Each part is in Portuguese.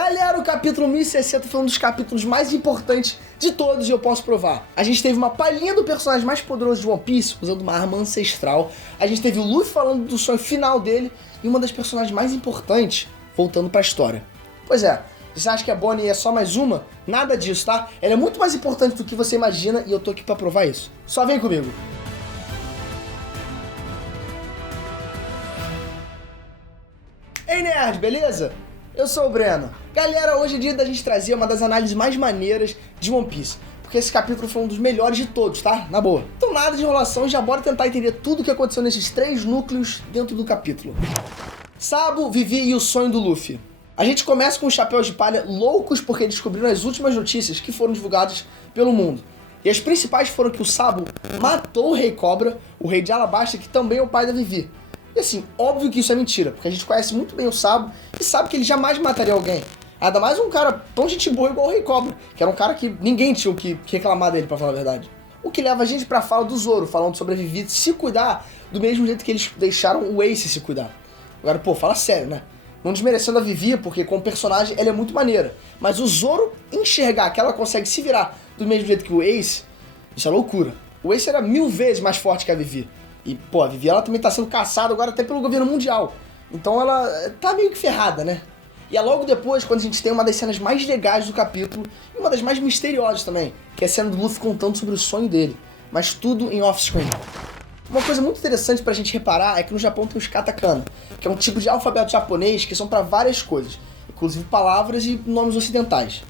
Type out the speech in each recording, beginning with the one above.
Galera, o capítulo 1060 foi um dos capítulos mais importantes de todos e eu posso provar. A gente teve uma palhinha do personagem mais poderoso de One Piece, usando uma arma ancestral. A gente teve o Luffy falando do sonho final dele e uma das personagens mais importantes voltando pra história. Pois é, você acha que a Bonnie é só mais uma? Nada disso, tá? Ela é muito mais importante do que você imagina e eu tô aqui pra provar isso. Só vem comigo. Ei nerd, beleza? Eu sou o Breno. Galera, hoje é dia da gente trazer uma das análises mais maneiras de One Piece, porque esse capítulo foi um dos melhores de todos, tá? Na boa. Então nada de enrolação, já bora tentar entender tudo o que aconteceu nesses 3 núcleos dentro do capítulo. Sabo, Vivi e o sonho do Luffy. A gente começa com os chapéus de palha loucos porque descobriram as últimas notícias que foram divulgadas pelo mundo. E as principais foram que o Sabo matou o Rei Cobra, o Rei de Alabasta, que também é o pai da Vivi. E assim, óbvio que isso é mentira, porque a gente conhece muito bem o Sabo e sabe que ele jamais mataria alguém. Ainda mais um cara tão gente boa igual o Rei Cobra, que era um cara que ninguém tinha o que reclamar dele, pra falar a verdade. O que leva a gente pra fala do Zoro, falando sobre a Vivi se cuidar do mesmo jeito que eles deixaram o Ace se cuidar. Agora, pô, fala sério, né? Não desmerecendo a Vivi, porque como personagem ela é muito maneira. Mas o Zoro enxergar que ela consegue se virar do mesmo jeito que o Ace, isso é loucura. O Ace era 1000 vezes mais forte que a Vivi. E, pô, a Vivi ela também tá sendo caçada agora até pelo governo mundial. Então ela tá meio que ferrada, né? E é logo depois quando a gente tem uma das cenas mais legais do capítulo e uma das mais misteriosas também, que é a cena do Luffy contando sobre o sonho dele. Mas tudo em off-screen. Uma coisa muito interessante pra gente reparar é que no Japão tem os katakana, que é um tipo de alfabeto japonês que são pra várias coisas, inclusive palavras e nomes ocidentais.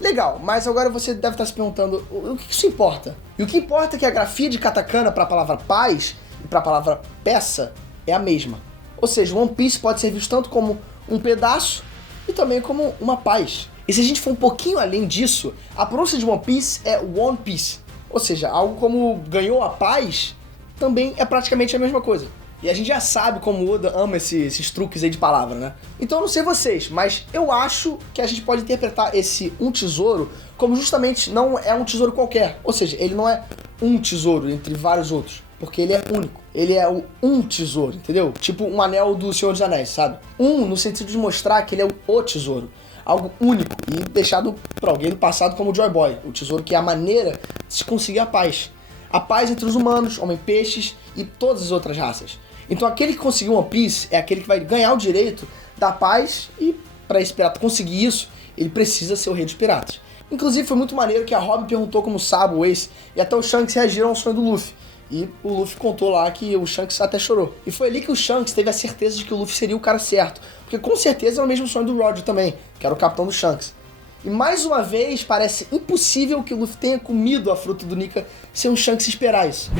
Legal, mas agora você deve estar se perguntando, o que isso importa? E o que importa é que a grafia de katakana para a palavra paz e para a palavra peça é a mesma. Ou seja, One Piece pode ser visto tanto como um pedaço e também como uma paz. E se a gente for um pouquinho além disso, a pronúncia de One Piece é One Piece. Ou seja, algo como ganhou a paz também é praticamente a mesma coisa. E a gente já sabe como o Oda ama esses truques aí de palavra, né? Então eu não sei vocês, mas eu acho que a gente pode interpretar esse um tesouro como justamente não é um tesouro qualquer. Ou seja, ele não é um tesouro entre vários outros, porque ele é único. Ele é um tesouro, entendeu? Tipo um anel do Senhor dos Anéis, sabe? No sentido de mostrar que ele é o tesouro. Algo único e deixado por alguém do passado como o Joy Boy. O tesouro que é a maneira de se conseguir a paz. A paz entre os humanos, homem-peixes e todas as outras raças. Então aquele que conseguiu One Piece é aquele que vai ganhar o direito da paz e para esse pirata conseguir isso, ele precisa ser o rei dos piratas. Inclusive foi muito maneiro que a Robin perguntou como Sabo, o Ace e até o Shanks reagiram ao sonho do Luffy. E o Luffy contou lá que o Shanks até chorou. E foi ali que o Shanks teve a certeza de que o Luffy seria o cara certo, porque com certeza é o mesmo sonho do Roger também, que era o capitão do Shanks. E mais uma vez parece impossível que o Luffy tenha comido a fruta do Nika sem o Shanks esperar isso.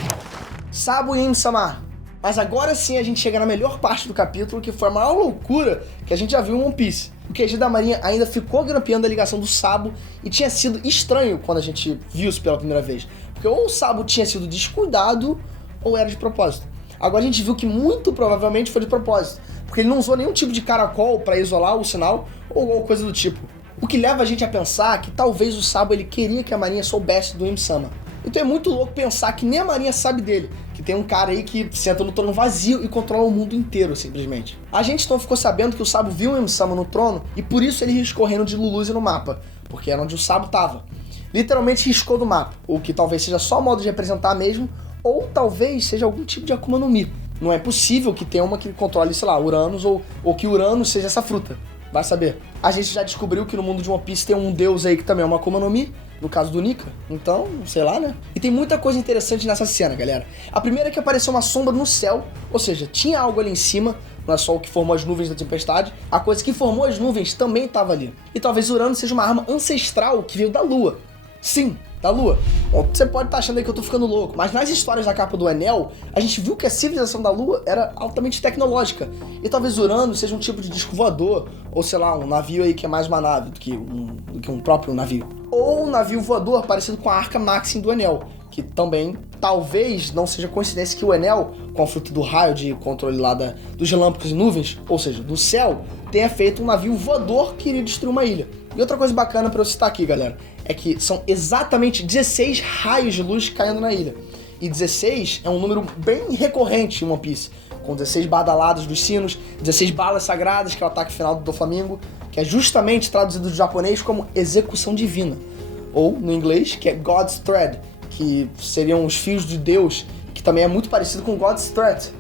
Sabo e Im-sama. Mas agora sim a gente chega na melhor parte do capítulo, que foi a maior loucura que a gente já viu em One Piece. O QG da Marinha ainda ficou grampeando a ligação do Sabo e tinha sido estranho quando a gente viu isso pela primeira vez. Porque ou o Sabo tinha sido descuidado ou era de propósito. Agora a gente viu que muito provavelmente foi de propósito, porque ele não usou nenhum tipo de caracol para isolar o sinal ou alguma coisa do tipo. O que leva a gente a pensar que talvez o Sabo ele queria que a Marinha soubesse do Im-sama. Então é muito louco pensar que nem a Marinha sabe dele, que tem um cara aí que senta no trono vazio e controla o mundo inteiro, simplesmente. A gente então ficou sabendo que o Sabo viu o Im-sama no trono e por isso ele riscou o reino de Luluze no mapa, porque era onde o Sabo tava. Literalmente riscou do mapa, o que talvez seja só modo de representar mesmo, ou talvez seja algum tipo de Akuma no Mi. Não é possível que tenha uma que controle, sei lá, Uranus, ou que Uranus seja essa fruta. Vai saber. A gente já descobriu que no mundo de One Piece tem um deus aí que também é uma Akuma no Mi, no caso do Nika, então, sei lá, né? E tem muita coisa interessante nessa cena, galera. A primeira é que apareceu uma sombra no céu, ou seja, tinha algo ali em cima, não é só o que formou as nuvens da tempestade, a coisa que formou as nuvens também estava ali. E talvez Uranus seja uma arma ancestral que veio da Lua. Sim, da Lua. Bom, você pode estar achando aí que eu tô ficando louco, mas nas histórias da capa do Enel, a gente viu que a civilização da Lua era altamente tecnológica. E talvez Uranus seja um tipo de disco voador, ou sei lá, um navio aí que é mais uma nave do que um próprio navio. Ou um navio voador parecido com a Arca Maxim do Enel, que também talvez não seja coincidência que o Enel, com a fruta do raio de controle lá dos relâmpagos e nuvens, ou seja, do céu, tenha feito um navio voador que iria destruir uma ilha. E outra coisa bacana pra eu citar aqui, galera, é que são exatamente 16 raios de luz caindo na ilha. E 16 é um número bem recorrente em One Piece, com 16 badaladas dos sinos, 16 balas sagradas, que é o ataque final do Doflamingo, que é justamente traduzido do japonês como execução divina, ou no inglês, que é God's Thread, que seriam os fios de Deus, que também é muito parecido com God's Threat,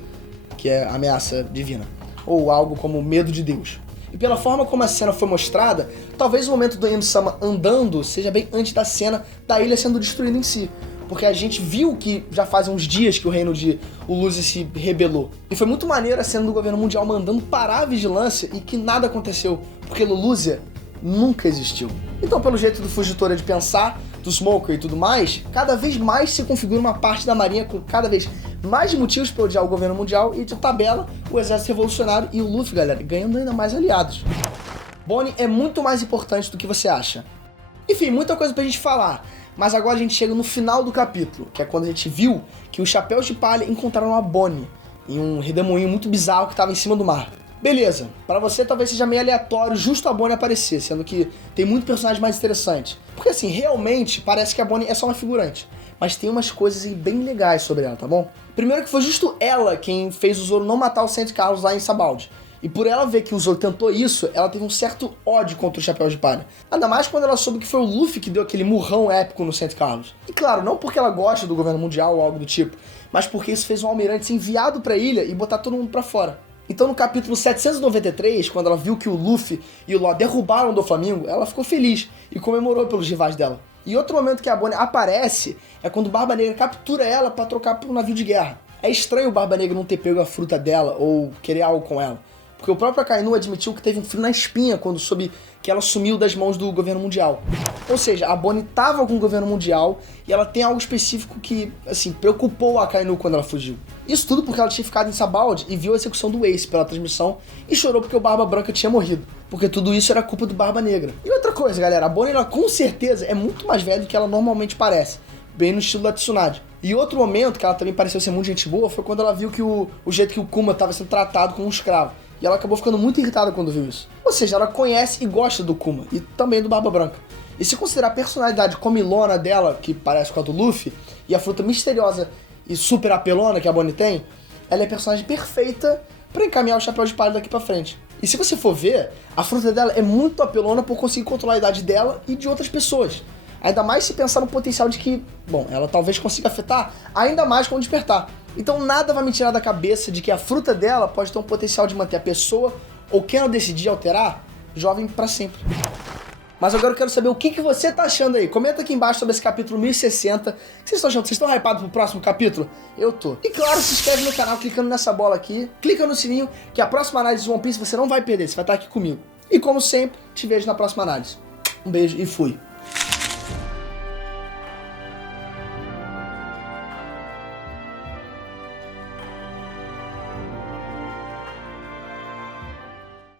que é ameaça divina, ou algo como medo de Deus. E pela forma como a cena foi mostrada, talvez o momento do M-Sama andando seja bem antes da cena da ilha sendo destruída em si, porque a gente viu que já fazem uns dias que o reino de Uluzi se rebelou. E foi muito maneiro a cena do governo mundial mandando parar a vigilância e que nada aconteceu, porque Luluzia nunca existiu. Então, pelo jeito do Fujitora de pensar, do Smoker e tudo mais, cada vez mais se configura uma parte da marinha com cada vez mais motivos para odiar o governo mundial e, de tabela, o exército revolucionário e o Luffy, galera, ganhando ainda mais aliados. Bonnie é muito mais importante do que você acha. Enfim, muita coisa pra gente falar, mas agora a gente chega no final do capítulo, que é quando a gente viu que os Chapéus de Palha encontraram a Bonnie em um redemoinho muito bizarro que estava em cima do mar. Beleza, pra você talvez seja meio aleatório justo a Bonnie aparecer, sendo que tem muito personagem mais interessante. Porque assim, realmente parece que a Bonnie é só uma figurante, mas tem umas coisas aí bem legais sobre ela, tá bom? Primeiro que foi justo ela quem fez o Zoro não matar o St. Carlos lá em Sabaody. E por ela ver que o Zoro tentou isso, ela teve um certo ódio contra o Chapéu de Palha. Ainda mais quando ela soube que foi o Luffy que deu aquele murrão épico no St. Carlos. E claro, não porque ela gosta do governo mundial ou algo do tipo, mas porque isso fez um almirante ser enviado pra ilha e botar todo mundo pra fora. Então no capítulo 793, quando ela viu que o Luffy e o Law derrubaram o Doflamingo, ela ficou feliz e comemorou pelos rivais dela. E outro momento que a Bonnie aparece é quando o Barba Negra captura ela pra trocar por um navio de guerra. É estranho o Barba Negra não ter pego a fruta dela ou querer algo com ela, porque o próprio Akainu admitiu que teve um frio na espinha quando soube que ela sumiu das mãos do governo mundial. Ou seja, a Bonnie tava com o governo mundial e ela tem algo específico que, assim, preocupou a Akainu quando ela fugiu. Isso tudo porque ela tinha ficado em Sabaody e viu a execução do Ace pela transmissão e chorou porque o Barba Branca tinha morrido. Porque tudo isso era culpa do Barba Negra. E outra coisa, galera, a Bonnie, ela com certeza é muito mais velha do que ela normalmente parece, bem no estilo da Tsunade. E outro momento que ela também pareceu ser muito gente boa foi quando ela viu que o jeito que o Kuma estava sendo tratado como um escravo. E ela acabou ficando muito irritada quando viu isso. Ou seja, ela conhece e gosta do Kuma, e também do Barba Branca. E se considerar a personalidade comilona dela, que parece com a do Luffy, e a fruta misteriosa e super apelona que a Bonnie tem, ela é a personagem perfeita pra encaminhar o Chapéu de Palha daqui pra frente. E se você for ver, a fruta dela é muito apelona por conseguir controlar a idade dela e de outras pessoas. Ainda mais se pensar no potencial de que, bom, ela talvez consiga afetar ainda mais com o despertar. Então nada vai me tirar da cabeça de que a fruta dela pode ter um potencial de manter a pessoa, ou quem ela decidir alterar, jovem pra sempre. Mas agora eu quero saber o que você tá achando aí. Comenta aqui embaixo sobre esse capítulo 1060. O que vocês estão achando? Vocês estão hypados pro próximo capítulo? Eu tô. E claro, se inscreve no canal clicando nessa bola aqui. Clica no sininho, que a próxima análise de One Piece você não vai perder. Você vai estar aqui comigo. E como sempre, te vejo na próxima análise. Um beijo e fui.